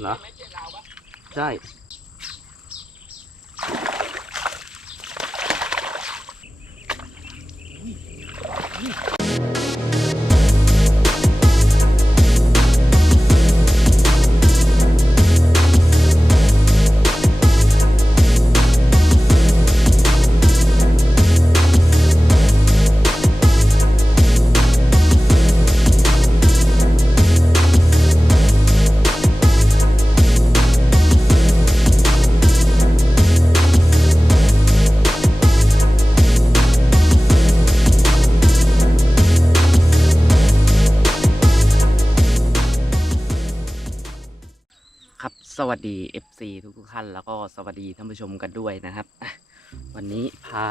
เหรอใช่ครั สวัสดี FC ทุกทุกท่านแล้วก็สวัสดีท่านผู้ชมกันด้วยนะครับ วันนี้พา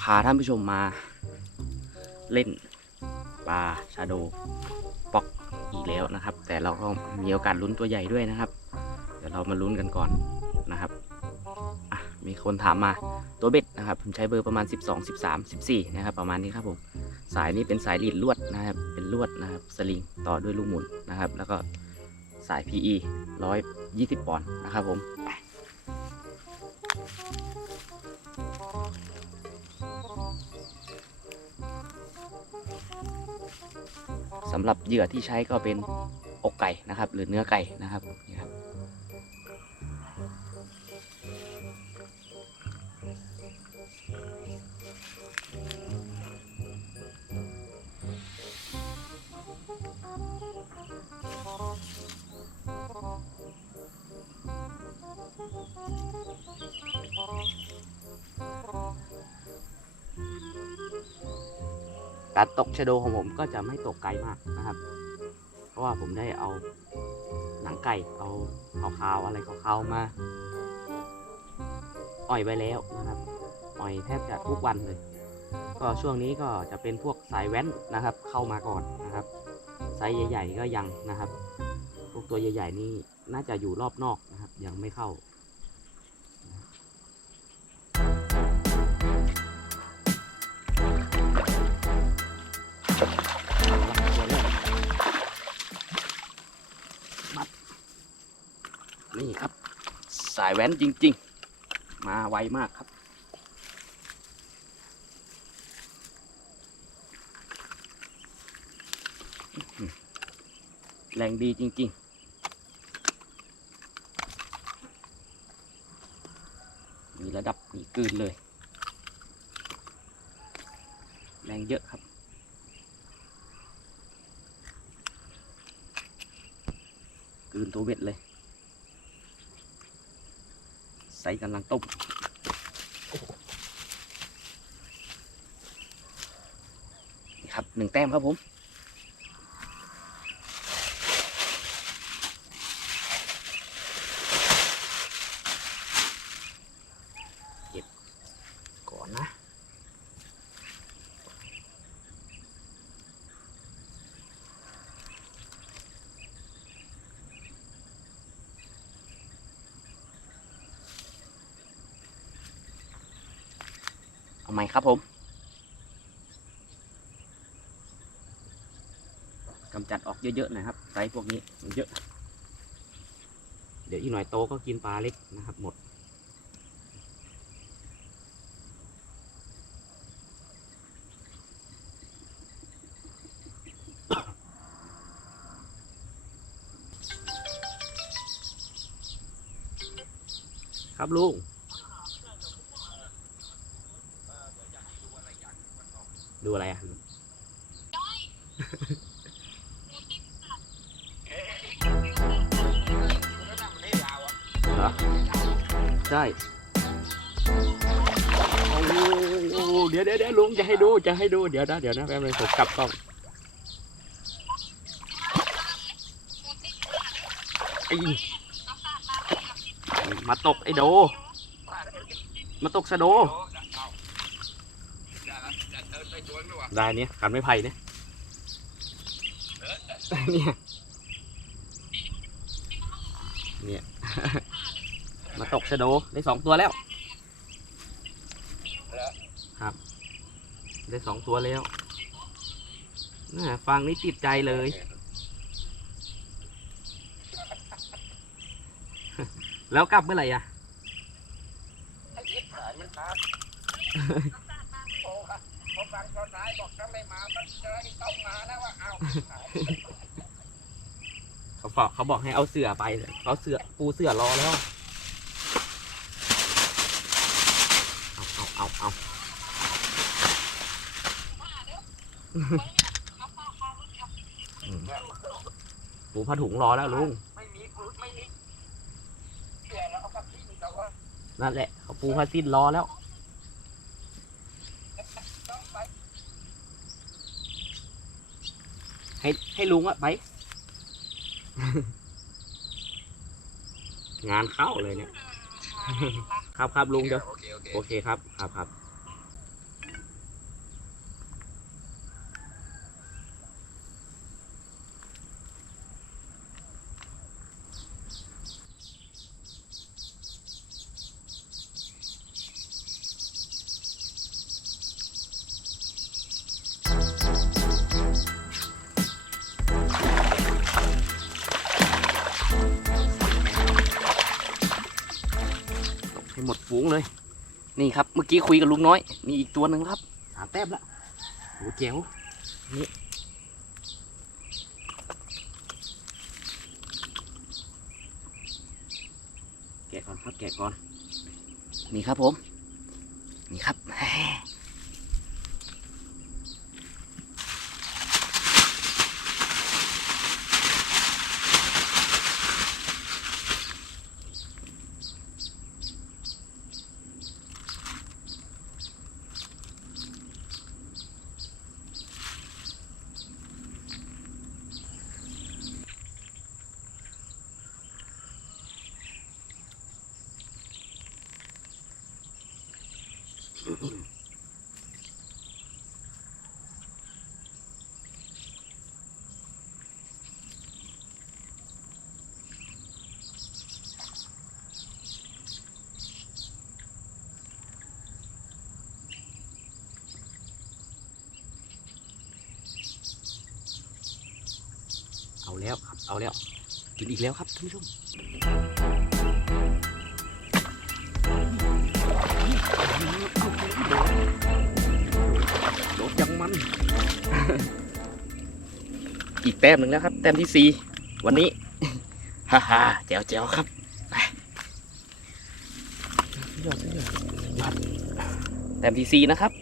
พาท่านผู้ชมมา เล่นปลาชาโดปอกอีกแล้วนะครับ แต่เราก็มีโอกาสลุ้นตัวใหญ่ด้วยนะครับ เดี๋ยวเรามาลุ้นกันก่อนนะครับมีคนถามมาตัวเบ็ดนะครับ ผมใช้เบอร์ประมาณ 12 13 14 นะครับ ประมาณนี้ครับผมสายนี้เป็นสายลีดลวดนะครับ เป็นลวดนะครับสลิงต่อด้วยลูกหมุนนะครับ แล้วก็ สาย PE 120 ปอนด์นะครับผมสำหรับเหยื่อที่ใช้ก็เป็นอกไก่นะครับ หรือเนื้อไก่นะครับนี่ครับ การตกชะโดของผมก็จะไม่ตกไกลมากนะครับ เพราะว่าผมได้เอาหนังไก่เอาขาวๆอะไรขาวๆมา อ่อยไว้แล้วนะครับ อ่อยแทบจะทุกวันเลย ก็ช่วงนี้ก็จะเป็นพวกสายแว้นนะครับ เข้ามาก่อนนะครับไซส์ใหญ่ๆก็ยังนะครับพวกตัวใหญ่ๆนี่น่าจะอยู่รอบนอกนะครับ ยังไม่เข้า นี่ครับ สายแว้นจริง ๆ มาไวมากครับ แรงดีจริงๆมีระดับมีกืนเลย แรงเยอะครับ กืนตัวเบ็ดเลย ใส่กำลังต้มครับหนึ่งแต้มครับผมเก็บก่อนนะ เอาไหมครับผมกำจัดออกเยอะๆหนะครับไซพวกนี้มันเยอะ เดี๋ยวอีกหน่อยโตก็กินปลาเล็กนะครับ หมด ครับลุง ดูอะไรอะเหรอใช่โอ้โหเดี๋ยวเดี๋ยวเดี๋ยวลุงจะให้ดูจะให้ดูเดี๋ยวนะเดี๋ยวนะแป๊บนึงผมกลับกล้องไอ้มาตกไอ้โด มาตกสะโด ได้เนี่ยกันไม่ไผ่เนี่ยเนี่ยเนี่ย มาตกชะโดได้สองตัวแล้ว ครับ ได้สองตัวแล้วน่าฟังนี่ติดใจเลย แล้วกลับเมื่อไหร่อะ พอฟังตอนท้ายบอกถ้าไม่มามันเจอไอ้ต้องมาแล้วว่าเอาเขาบอกเขาบอกให้เอาเสือไปเขาเสือปูเสือรอแล้ว เอาเอาเอาเอาปูผ้าถุงรอแล้วลุงนั่นแหละเขาปูผ้าสิ้นรอแล้ว ต้องไป ให้ให้ลุงอะไป งานเข้าเลยเนี่ย ครับครับลุงเดี๋ยวโอเคโอเคโอเคครับครับครับ ห้หมดฝูงเลย นี่ครับ เมื่อกี้คุยกับลุงน้อย มีอีกตัวหนึ่งครับสามแต้มละโอ้เจ๋วนี่แกะก่อนครับแกะก่อน นี่ครับผม นี่ครับ เอาแล้วครับ เอาแล้ว กินอีกแล้วครับท่านผู้ชม อีกแต้มหนึ่งแล้วครับ แต้มที่สี่วันนี้ ฮ่าฮ่าแจ๋วแจ๋วครับไปยอดยอดยอดแต้มที่สี่นะครับ